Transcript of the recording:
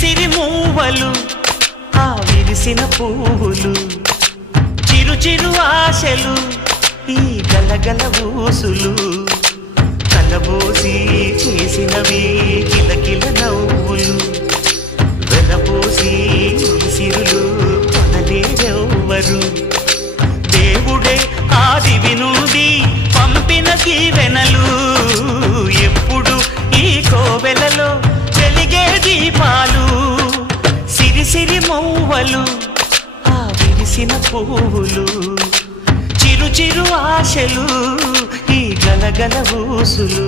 సిరి మూవలు ఆ విరిసిన పువ్వులు చిరు చిరు ఆశలు ఈ గలగల ఊసులు కలబోసి చేసినవి కిలకిల నవ్వులు వెలబోసి సిరులు కొనలేరెవ్వరు దేవుడే ఆదివి నుండి పంపిన దీవెనలు ఎప్పుడు ఈ కోవెలలో వెలిగే దీపాలు సిరి సిరి మౌవలు ఆ విరిసిన పువ్వులు చిరు చిరు ఆశలు ఈ గలగల ఊసులు